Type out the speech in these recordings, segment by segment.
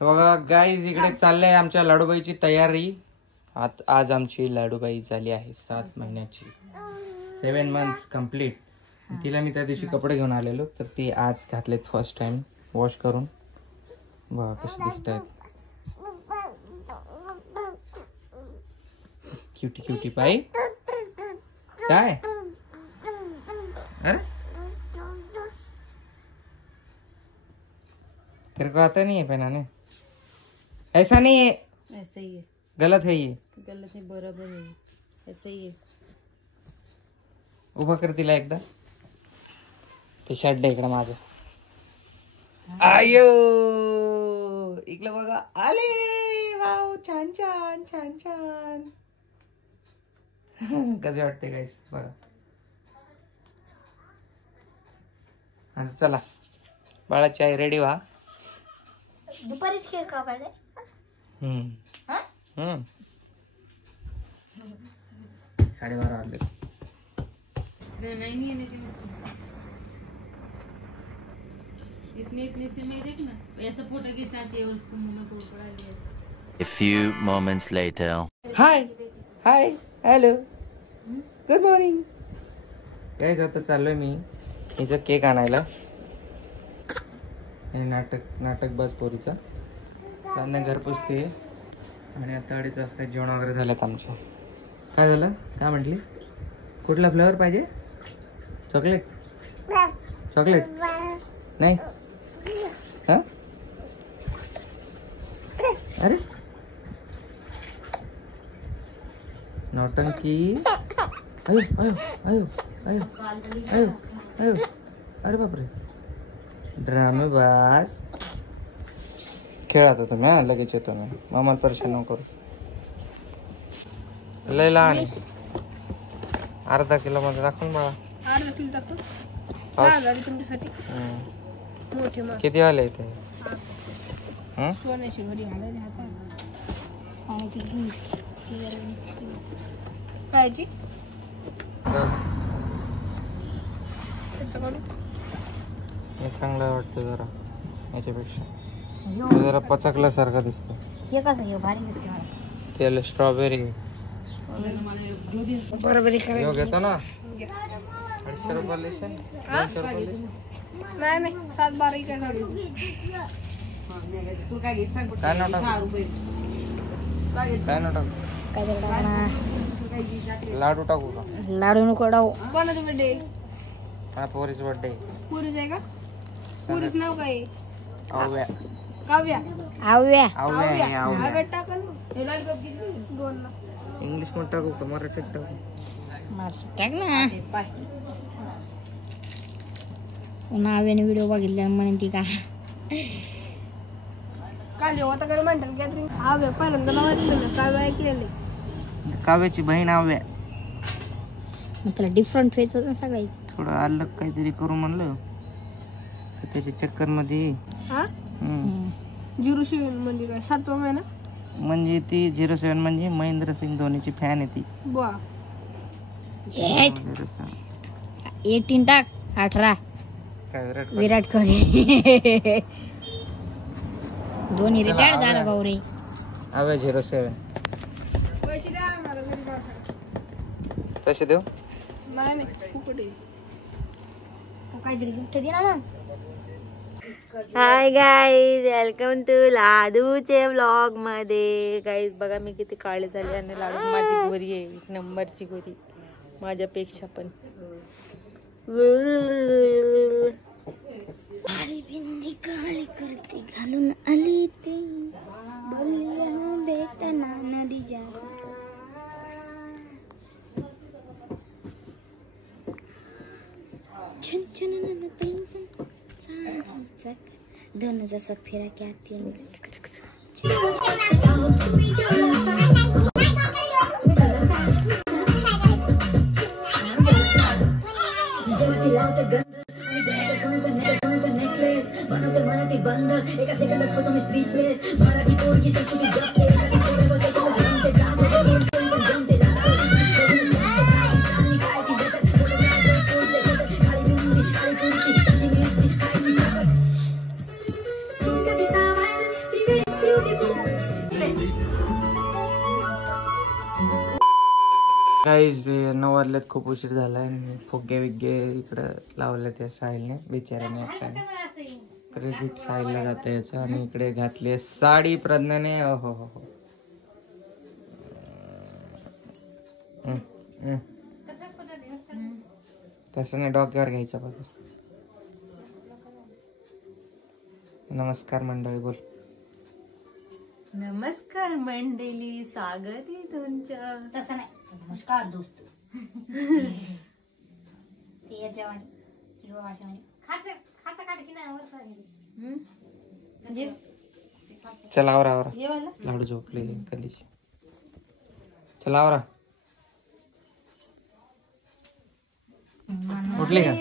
बघा गाईज इकडे चाललंय आमच्या लाडूबाईची तयारी. आज आमची लाडूबाई झाली आहे 7 महिन्याची, 7 months कम्प्लीट. तिला मी त्या दिवशी कपडे घेऊन आलेलो, तर ती आज घातलेत फर्स्ट टाइम वॉश करून. बघा कसे दिसत आहेत, क्यूटी क्यूटी पाई. काय अरे तेरे को आता नहीं है पहनाने? ऐसा नहीं है, ऐसा ही है. गलत है ये, गलत है, बरोबर है, ऐसा ही है. उभा कर तिला एकदा. ते शर्ट इकडे माझं. आयो इकडे बघा आले. वाव छान छान छान छान. कसे वाटते गाईस बघा. आता चला बाळाची आई रेडी व्हा. दुपारीच केक कापायचा. हा 12:30 वाजले. नहीं है इतने से मैं देख ना ऐसा फोटो खींचना चाहिए उसको मुंह को पड़ा लिया. A few moments later. High hi hello good morning. काय आता चाललोय मी हिचा केक आणायला. नाटक बस पोरीचा. त्यांना घर पुसते आणि आता 2:30 वाजता जेवण वगैरे झालेत आमचं. काय झालं, काय म्हटली? कुठला फ्लेवर पाहिजे? चॉकलेट चॉकलेट नाही. हा अरे नौटंकी. अयो अयो अयो अयो अयो अयो. अरे बापरे ड्रामे बास. खेळा आता तुम्ही. लगेच येतो मी. मामाला परेशान नको करू. लय लहान आहे. अर्धा किलो मध्ये दाखवून बाळा. अर्धा किलो टाकून तुमच्यासाठी मोठे मास. किती वाले इथे? सोन्याची घडी घालायला हातात. कायची त्याच्याकडून हे चांगलं वाटतं जरा याच्यापेक्षा. हे जरा पचकल्यासारखं दिसतं. हे कसं हे भारी दिसते मला. त्याला स्ट्रॉबेरी बरोबर योग येतो ना. 250 रुपये लेशन. 200 रुपये लेशन. नाही 7-12 काय झाली. काय नोटा काय नोटा लाडू टाकू का? लाडू नको डाऊ. कोणाचा बर्थडे? हा पोरीचा बर्थडे. पुरुष आहे का? पुरुष नाव काय? आव्या. काव्या. आव्या. आव्या आव्या टाका ना. हे लाल कप किती? 2 ना. इंग्लिश मध्ये टाकू का मराठीत टाकू? मराठीत टाक ना. नाव्याने व्हिडिओ बघितला म्हणून ती का काल होता काय म्हणतात गॅदरिंग. आव्या पहिल्यांदा नाव ऐकलं ना. काव्या ऐकलेलं. काव्याची बहीण आव्या. मग त्याला डिफरंट फेस होता सगळा. थोडं अलग काहीतरी करू म्हणलं तर त्याच्या चक्कर मध्ये. हा 07 म्हणजे काय 7वा महिना. म्हणजे ती 07 म्हणजे महेंद्रसिंग धोनीची फॅन आहे ती. बा 18 टाक. 18 काय विराट कोहली. धोनी रिटायर झाला भाऊ रे. आव्या 07. पैसे देऊ? नाही फुकट आहे. काहीतरी गिफ्ट दे ना मग. हाय गाईज, वेलकम टू लाडूचे व्लॉग मध्ये. गाईज बघा मी किती काळे झाले आणि लाडू माझी गोरी आहे. 1 नंबरची गोरी माझ्यापेक्षा पण. काळी करते घालून आली ते बेटना नदी जा. छन छन नन पेंसन साक दोनों जैसा फिरा के आती है. बंद एका सेकंदात होतो मी स्पीचलेस. मराठी पोरगी संस्कृती जपते. काहीच 9 वाजल्यात, खूप उशीर झालाय. फुगे विगे इकडं लावले त्या साहिलने बिचाऱ्याने एकट्याने. क्रेडिट साहिलला जात याचं. आणि इकडे घातली साडी प्रज्ञाने. हो हो हो. तसं नाही, डोक्यावर घ्यायचं बघा. नमस्कार मंडळी बोल. नमस्कार मंडळी, स्वागत आहे तुमच्या. तसं नाही, नमस्कार दोस्त. ते याच्यावानी हिरवा वाटवानी खाता खाता काढ की नाही वर चला आवरा आवरा. ये वाला लाडू झोपले कधीची. चला आवरा. उठली का?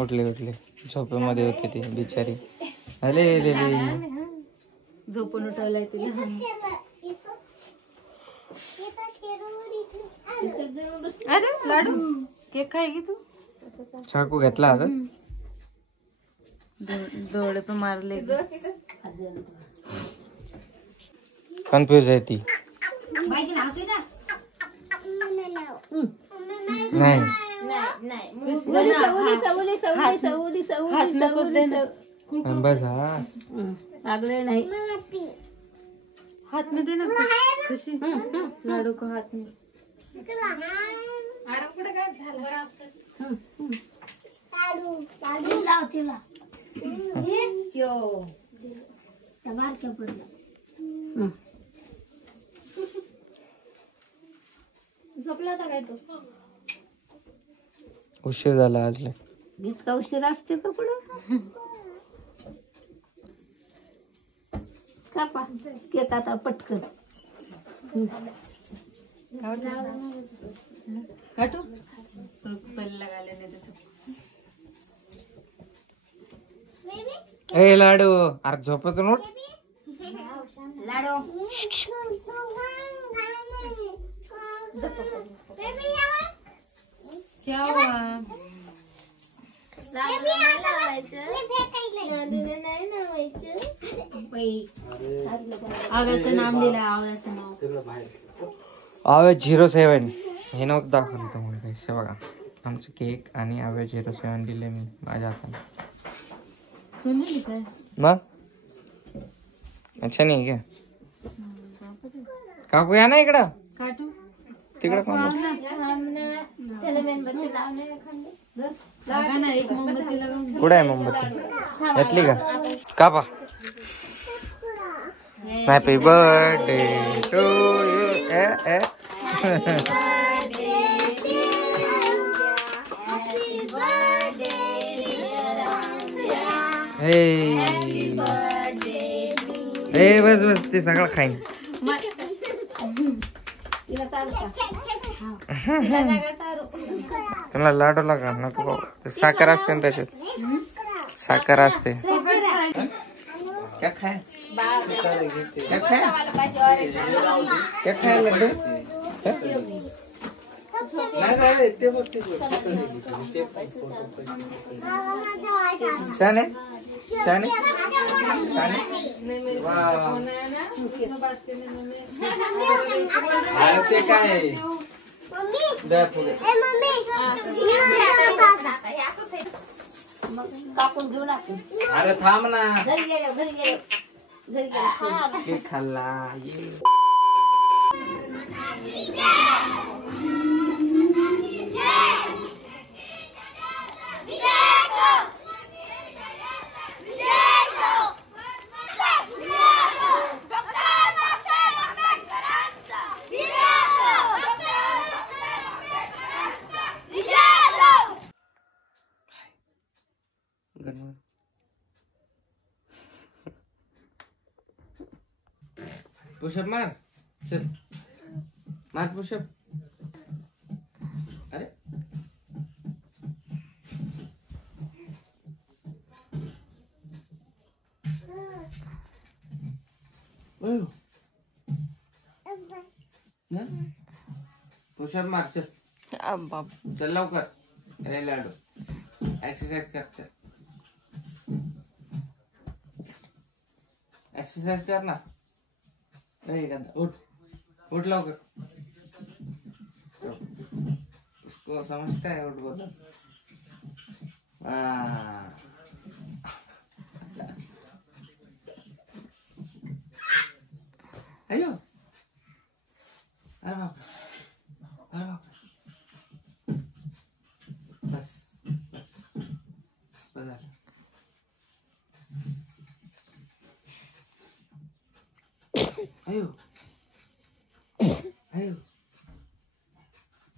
उठली उठली. झोपेमध्ये होती ती बिचारी. अरे झोपून उठवलाय तिला. अरे लाडू केक खाय की तू. चाकू घेतला आता. डोळे पण मारले. कन्फ्युज आहे ती. नाही बस हा. हाथ में देना खुशी. लाडू को हाथ में. झोपला होता काय तो? उशीर झाला आज लय. इतका उशीर असते का पुढं? कापा केक आता पटकन. काटू पल्ला घालणे तसं. ए लाडू, अरे झोपतून उठ. लाडू आव्याचं नाम लिहिलं. आव्याचं नाव आवे 07. हे नव्हतं दाखवलं तुम्हाला काही. बघा आमचं केक आणि आवे 07 दिले मी माझ्या हाताने. तू नाही काय मग अच्छा नाही का? काकू या ना इकडं. काटू तिकडं कोण एक मोमबत्ती लावून. कुठं आहे मोमबत्ती? घेतली का? कापा. Happy birthday to you. ए बस बस ते सगळं खाईन. तुला लाडू लागा नको बाबा. साखर असते ना त्याच्यात. साखर असते. क्या खाय क्या खाय क्या खाय लड्डू. छान आहे छान आहे छान आहे. अरे ते काय कापून घेऊ लागतो. अरे थांब ना. घरी गेलो केक खाल्ला. पुशअप मार. चल मार पुशअप. अरे पुशअप मार. चल चल लवकर. अरे लाडू एक्सरसाइज कर. चल एक्सरसाइज कर ना. उठ उठ लवकर. उसको समझता है उठ बोलो. अयो अरे बाप अरे बाप. बस बस बस. अयो अयो.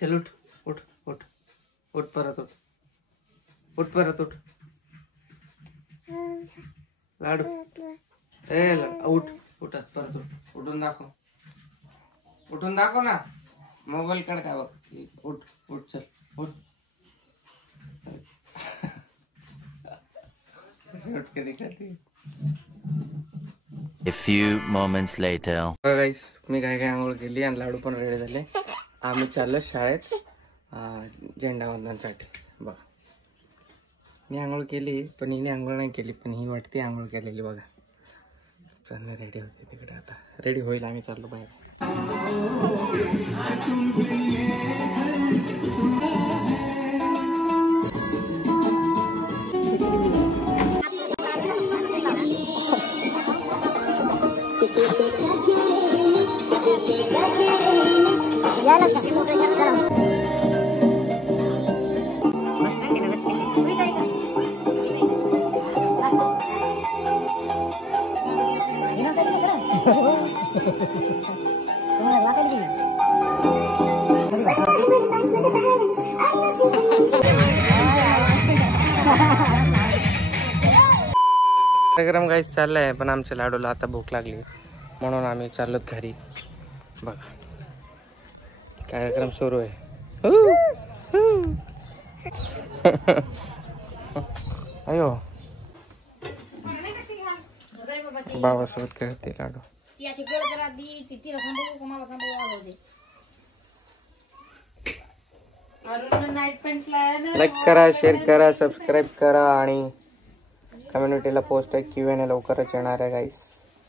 चल उठ उठ उठ उठ परत उठ उठ परत उठ. लाडू ए उठ उठ परत उठ. उठून दाखव ना. मोबाईल काढ काय बघ. उठ उठ चल उठ. उठ के दिखती. A few moments later. गाईस मी काय काय आंघोळ केली आणि लाडू पण रेडी झाले. आम्ही चाललो शाळेत झेंडावंदनसाठी. बघा मी आंघोळ केली पण हिने आंघोळ नाही केली, पण ही वाटते आंघोळ केलेली. बघा रेडी होते तिकडे. आता रेडी होईल आम्ही चाललो बाहेर. कार्यक्रम गाईस चाललाय, पण आमच्या लाडूला आता भूक लागली म्हणून आम्ही चाललो घरी. बघा कार्यक्रम सुरू आहे. अयो बाबासोबत खेळते लाडू. लाईक करा, शेअर करा, सबस्क्राईब करा आणि कम्युनिटीला पोस्ट आहे. Q&A लवकरच येणार आहे guys.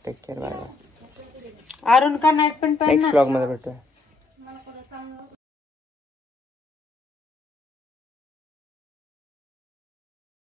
Take care. Bye bye. Arun का नाईट पॅन्ट नेक्स्ट व्लॉग मध्ये भेटूया.